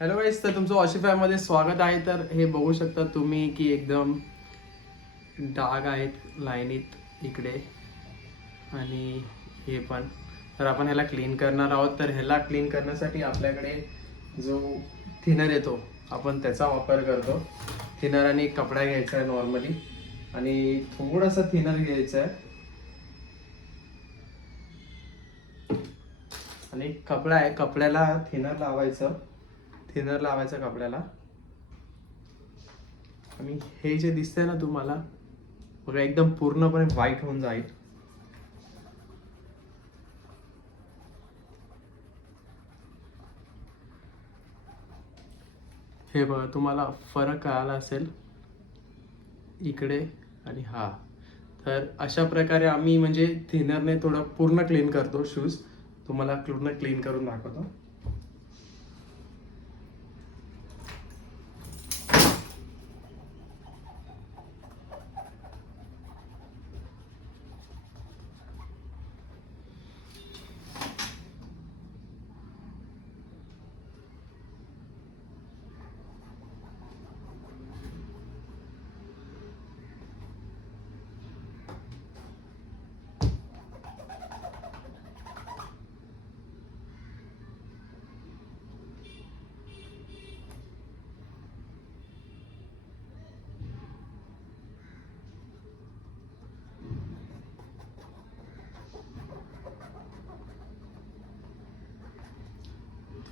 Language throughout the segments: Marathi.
हॅलो गाईस, तर तुमचं वॉशिफायमध्ये स्वागत आहे. तर हे बघू शकता तुम्ही की एकदम डाग आहेत लाईनीत इकडे आणि हे पण. तर आपण ह्याला क्लीन करणार आहोत. तर ह्याला क्लीन करण्यासाठी आपल्याकडे जो थिनर येतो आपण त्याचा वापर करतो. थिनर आणि कपडा घ्यायचा आहे नॉर्मली आणि थोडासा थिनर घ्यायचा आहे आणि कपडा आहे, कपड्याला थिनर लावायचं कपड्याला. आणि हे जे दिसतंय ना तुम्हाला बघा, एकदम पूर्णपणे व्हाईट होऊन जाईल. हे बघा, तुम्हाला फरक कळाला असेल इकडे आणि हा. तर अशा प्रकारे आम्ही म्हणजे थिनरने थोडं पूर्ण क्लीन करतो शूज. तुम्हाला पूर्ण क्लीन करून दाखवतो.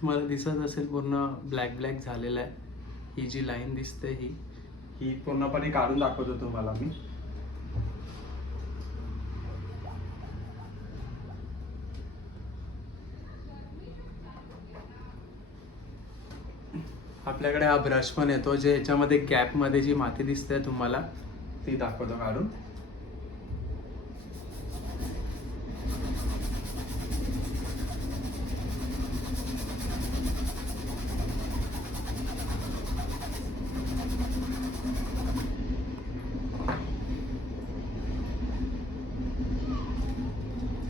तुम्हाला दिसत असेल पूर्ण ब्लॅक ब्लॅक झालेलं आहे. ही जी लाईन दिसते ही पूर्णपणे काढून दाखवतो तुम्हाला मी. आपल्याकडे हा ब्रश पण येतो, जे ह्याच्यामध्ये गॅपमध्ये जी माती दिसते तुम्हाला ती दाखवतो काढून.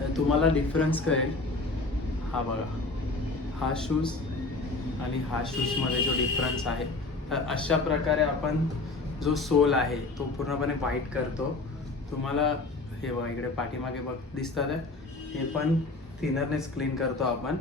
तर तुम्हाला डिफरन्स कळेल. हा बघा, हा शूज आणि हा शूजमध्ये जो डिफरन्स आहे. तर अशा प्रकारे आपण जो सोल आहे तो पूर्णपणे व्हाईट करतो. तुम्हाला हे बघा इकडे पाठीमागे दिसतात आहे, हे पण थिनरनेच क्लीन करतो आपण.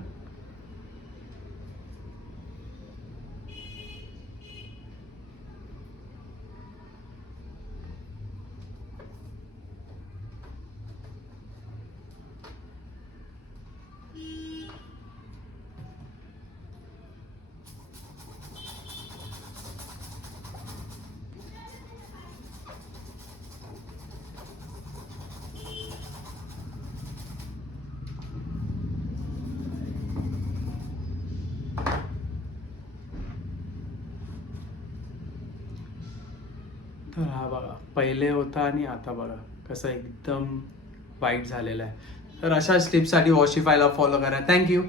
तर हा बघा, पहिले होता आणि आता बघा कसं एकदम वाईट झालेलं आहे. तर अशाच टिप्ससाठी वॉशिफायला फॉलो करा. थँक्यू.